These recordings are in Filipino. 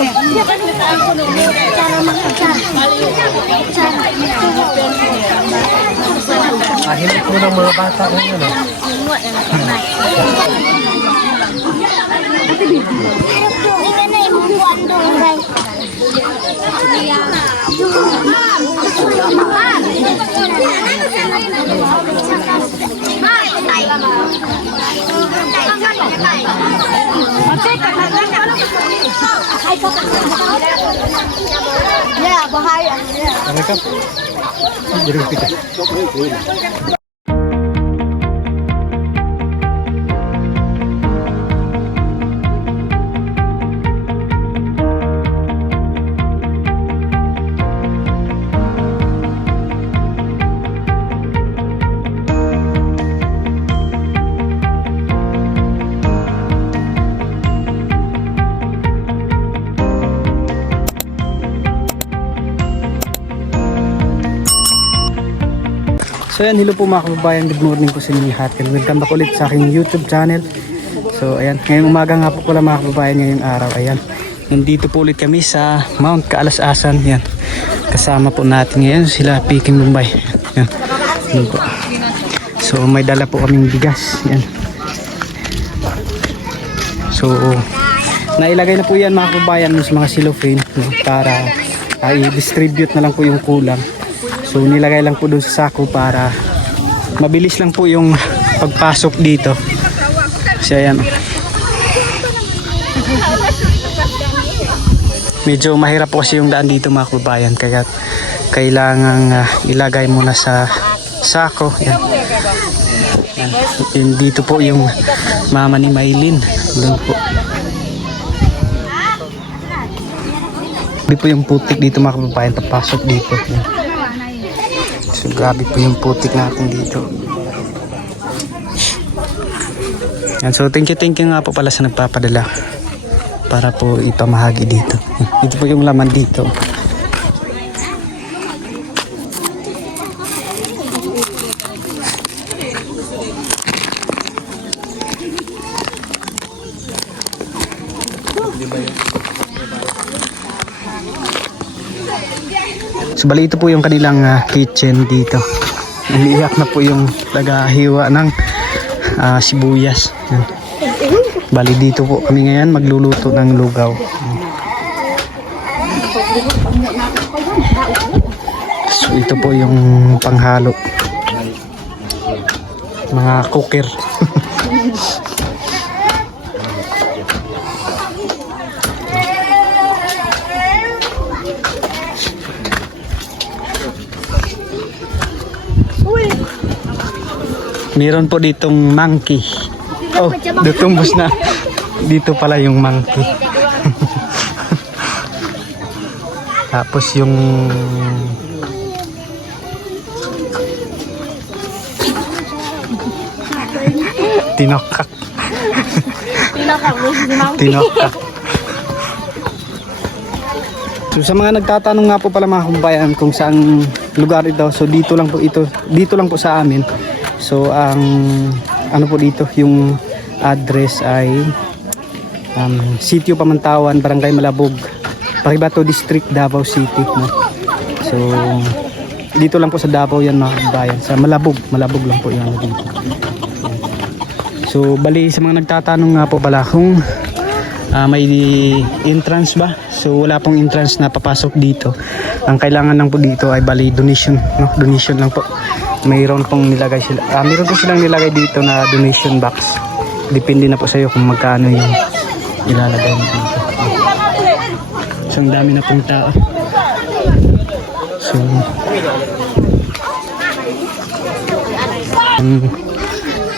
Ahimik mo ng mga bata ngayon. Ya, bahaya. Ano ka? Jadi kita. So ayan, hello po mga kababayan, good morning po sa inyo lahat and welcome back ulit sa aking YouTube channel. So ayan, ngayong umaga nga po pala mga kababayan, ngayong araw, ayan, nandito po ulit kami sa Mount Kaalas-asan. Yan, kasama po natin ngayon sila Peking Bombay. Yan, yan po. So may dala po kaming bigas. Yan. So nailagay na po yan mga kababayan sa mga cellophane, no, para i-distribute na lang po yung kulang. So nilagay lang po doon sa sako para mabilis lang po yung pagpasok dito. Kasi ayan, medyo mahirap po kasi yung daan dito mga kababayan, kaya kailangan ilagay muna sa sako. Yan. Yan. Yan, dito po yung mama ni Maylin. Doon po. Hindi po yung putik dito mga kababayan, papasok dito. Yan. So grabe po yung putik natin dito. Yan, so thank you nga po pala sa nagpapadala para po ipamahagi dito. Ito po yung laman dito. So bali ito po yung kanilang kitchen dito. Umiiyak na po yung tagahiwa ng sibuyas. Yan. Bali dito po kami ngayon magluluto ng lugaw. So ito po yung panghalo. Mga cooker. Meron po ditong monkey. Oh, tutumbos na. Dito pala yung monkey. Tapos yung tinokak. Tinokak. So sa mga nagtatanong nga po pala mga kababayan kung saan lugar ito, so dito lang po ito, dito lang po sa amin. So ang ano po dito, yung address ay Sitio Pamantawan, Barangay Malabog, Paribato District, Davao City, no? So dito lang po sa Davao yan mga kababayan, sa Malabog lang po yan dito. So bali sa mga nagtatanong nga po pala kung may entrance ba, so wala pong entrance na papasok dito. Ang kailangan lang po dito ay bali donation, no? Donation lang po. Mayroon pong nilagay sila, mayroon po silang nilagay dito na donation box. Depende na po sa iyo kung magkano yung ilalagay mo dito. So ang dami na pong tao. So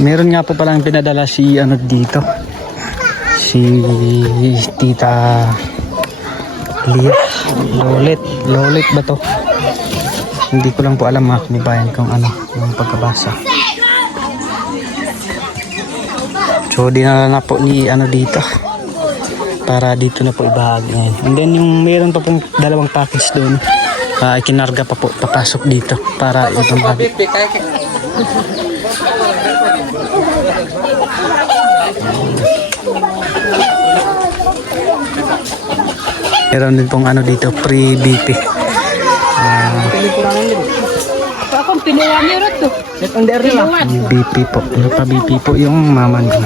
meron nga po palang pinadala si ano dito, si Tita Lia. Lolit ba to? Hindi ko lang po alam mga kanibayan kung ano yung pagkabasa. So dinala na po ni ano dito para dito na po ibahagi ngayon. And then yung mayroon pa pong dalawang package doon, ikinarga pa po papasok dito para ibahagi. Meron din pong ano dito, pre-BP. Akong pinuha niyo rin to. BP po. BP po yung mama niya.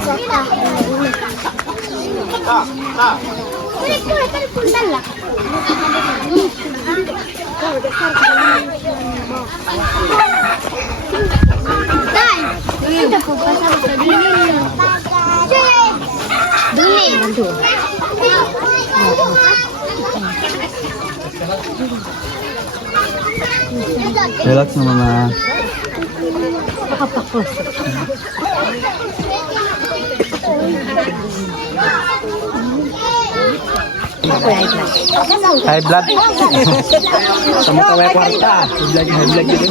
Ito po pasang sa dili. Dili. Relax na mama. High blood. Sama kaway kwarta. High blood yun.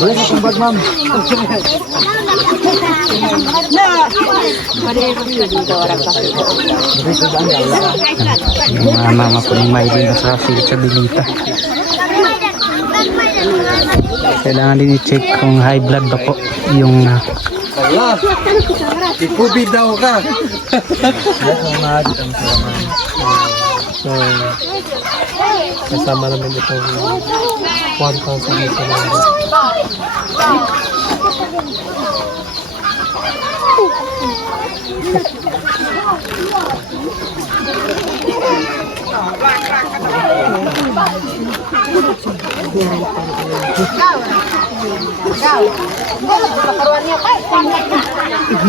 Wala na kong bag, ma'am. Yung mama po ni Maylin na sa Bilita. Kailangan din i-check kung high blood ba po yung Wala. Ipubid daw ka. So, kasama naman itong 1,000 ito na.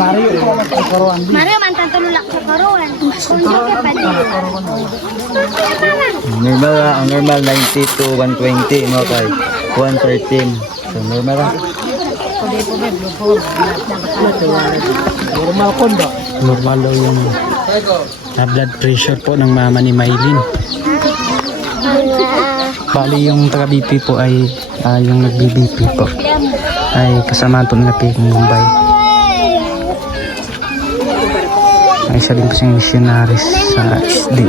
Mario man tulak sa karuan. Normal lang, ang normal 90 to 120 mo kay 113. So normal lang. Normal kondo. normal daw yung blood pressure po ng mama ni Maylin. Bali yung taga-BP po ay yung nag-BP po ay kasama po ng Ping Mumbai. Ay isa din po siyang missionaries sa SD.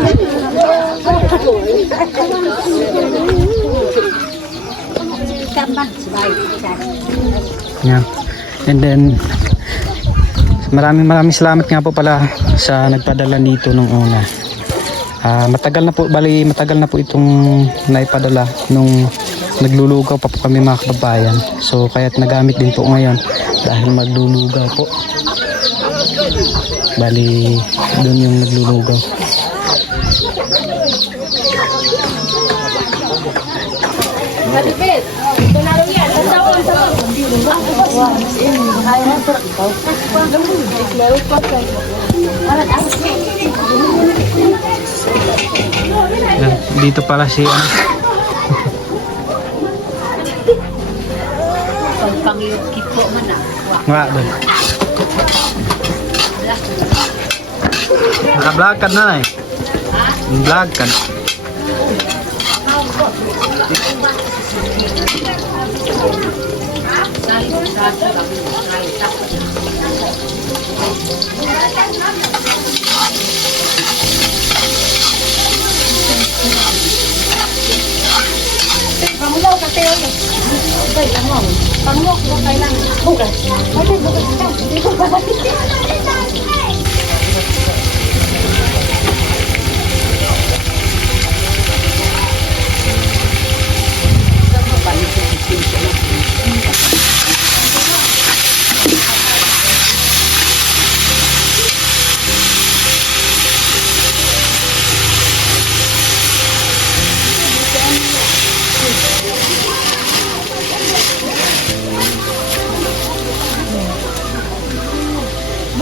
Yeah. And then maraming salamat nga po pala sa nagpadala dito nung una. Matagal na po itong naipadala nung naglulugaw pa po kami mga kababayan. So kaya't nagamit din po ngayon dahil maglulugaw po. Bali doon yung naglulugaw. Dito pala si Pangiyukit po man na. nga doon. Naka-vlog ka na eh. Vlog ka. Pamulaw ka tayo. Okay, lamang. Pamulaw ko kailangan. Bukas. Ay, bukas ka. Hindi ko ba?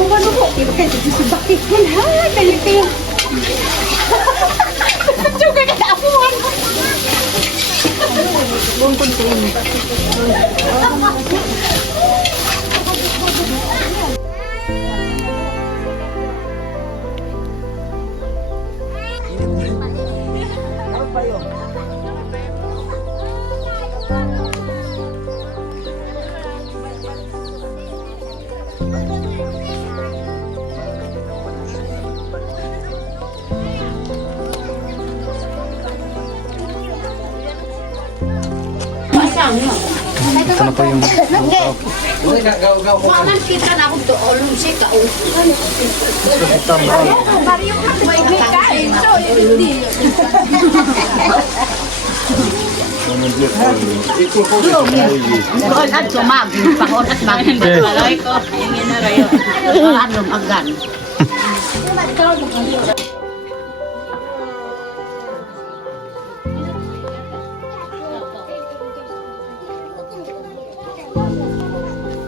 Bukan po. Bakit ito bakit yan ha? Kalipin. Juga ka taapuan. Bungkon ko yun. ito na po yung lugaw. Uy, gagaw ko. Maman kita na akong doon si kao. Doon at sumag, pahon at magin. Malay ko, yung inarayo. Ano magan.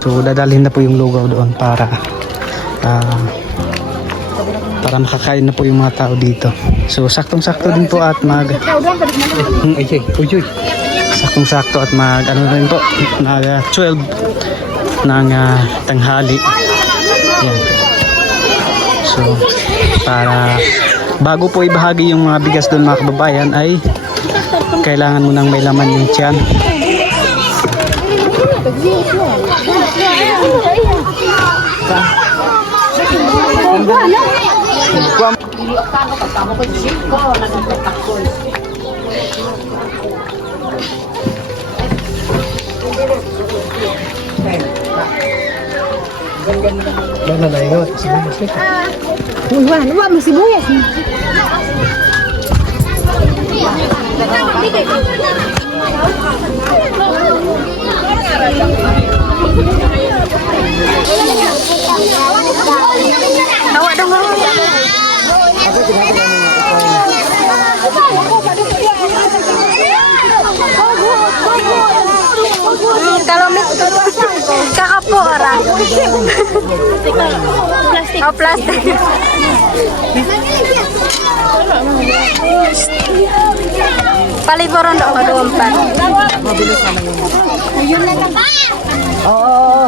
So dadalhin na po yung lugaw doon para makakain na po yung mga tao dito. So saktong-sakto din po at saktong-sakto at mag 12 ng tanghali. Yan. So para bago po ibahagi yung mga bigas doon mga kababayan ay kailangan mo nang may laman yung tiyan. Mana na yun? Wala masibuyas. Tawa dong. Kalau kakapo orang. Plastik. Oh, plastik. Paliboran dong keempat. Oo.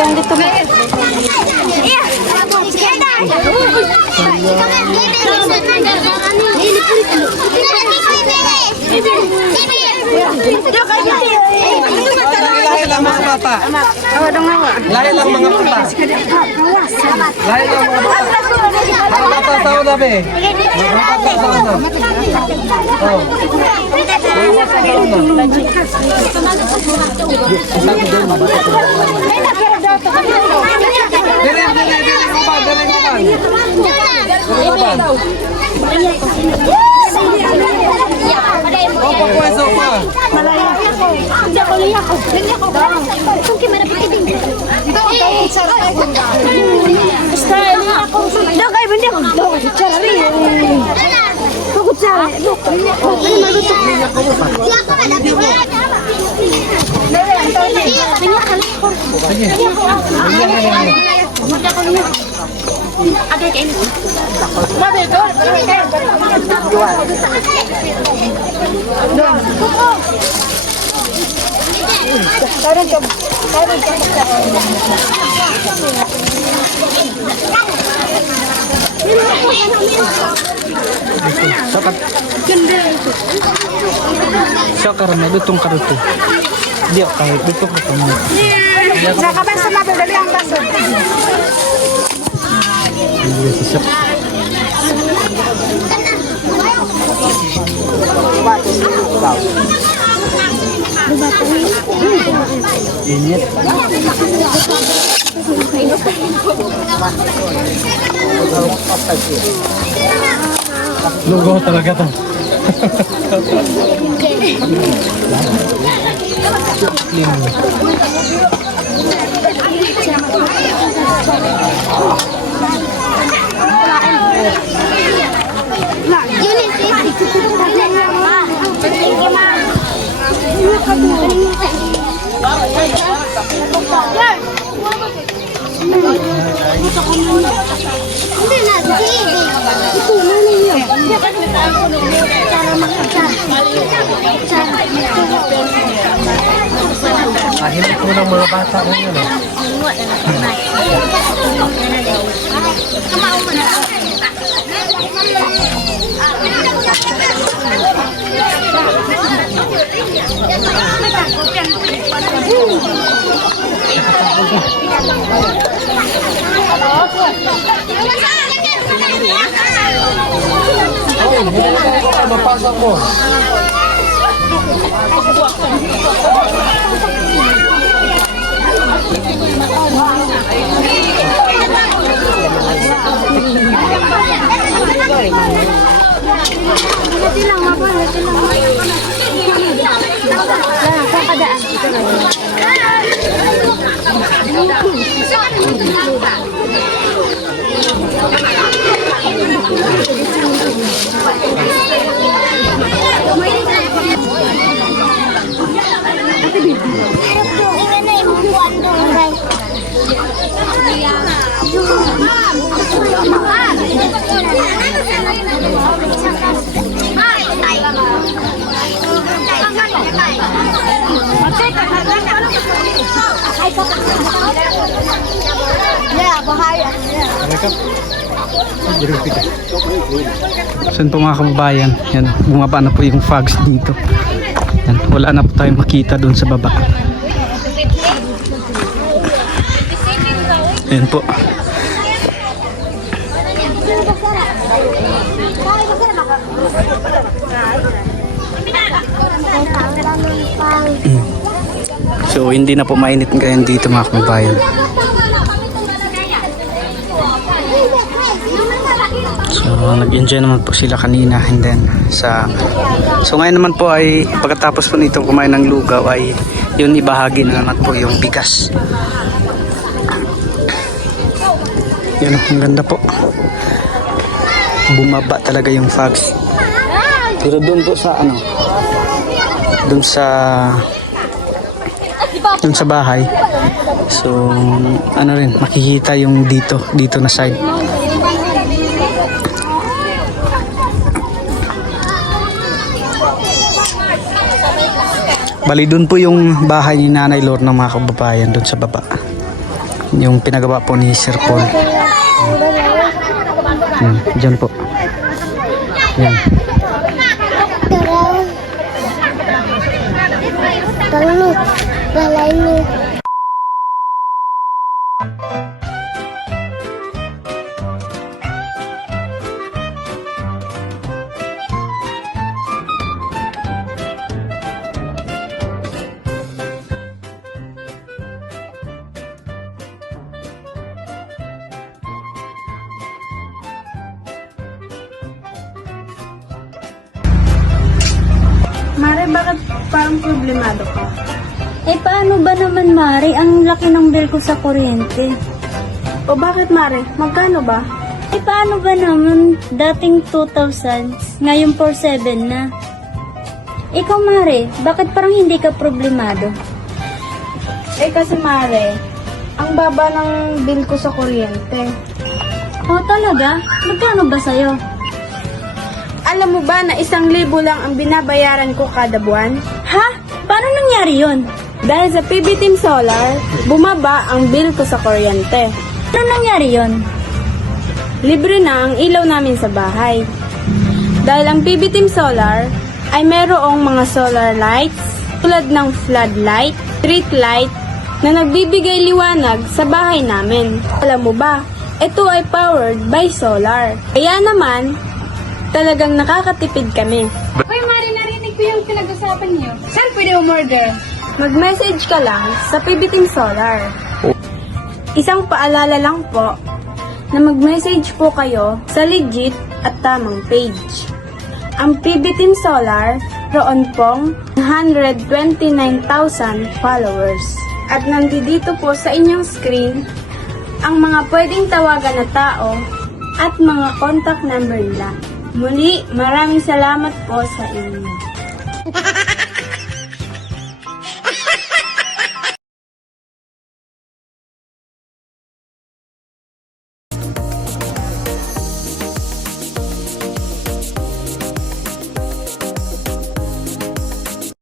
Tong dito. Lahi lang mga bata. Tawa dong awa. Lahi lang mga bata. Lahi lang mga bata. Mga bata tao na be. Mga bata tao na. Oh. Mga bata tao na. Dili ko ba? Oh, pagweso pa. Sokar na dutong karuto. Dia kahit dutong ka mo. Nakabasa na ba dali ang baso? Init. Lugaw talaga to. Ahimik mo ng mga bata ngayon. Bumili ka na mapasok mo. Saan po mga kababayan? Yan, bumaba na po yung fogs dito. Yan, wala na po tayong makita doon sa baba. Yan po. So hindi na po mainit ngayon dito mga kababayan. So nag-enjoy naman po sila kanina, and then so ngayon naman po ay pagkatapos po nito kumain ng lugaw ay yun ibahagi na naman po yung bigas. Yan, ang ganda po. Bumaba talaga yung fogs. Pero doon po sa doon sa bahay, so rin makikita yung dito na side. Bali doon po yung bahay ni Nanay Lord ng mga kababayan doon sa baba, yung pinagawa po ni Sir Paul. Diyan po. Yan. Balay mo. Mare, bakit parang problemado ka? Eh, paano ba naman, Mari? Ang laki ng bill ko sa kuryente. O bakit, Mare? Magkano ba? Eh, paano ba naman? Dating 2,000, ngayon 4,700 na. Ikaw, Mari, bakit parang hindi ka problemado? Eh, kasi Mare, ang baba ng bill ko sa kuryente. Oh, talaga? Magkano ba sa'yo? Alam mo ba na 1,000 lang ang binabayaran ko kada buwan? Ha? Paano nangyari yun? Dahil sa PB Team Solar, bumaba ang bill ko sa kuryente. Paano nangyari yun? Libre na ang ilaw namin sa bahay. Dahil ang PB Team Solar ay merong mga solar lights tulad ng floodlight, street light na nagbibigay liwanag sa bahay namin. Alam mo ba, ito ay powered by solar. Kaya naman, talagang nakakatipid kami. Hoy, Mari, narinig ko yung pinag-usapan niyo. Saan pwede umorder? Mag-message ka lang sa PB Team Solar. Isang paalala lang po na mag-message po kayo sa legit at tamang page. Ang PB Team Solar, roon pong 129,000 followers. At nandito po sa inyong screen ang mga pwedeng tawagan na tao at mga contact number nila. Muli, maraming salamat po sa inyo.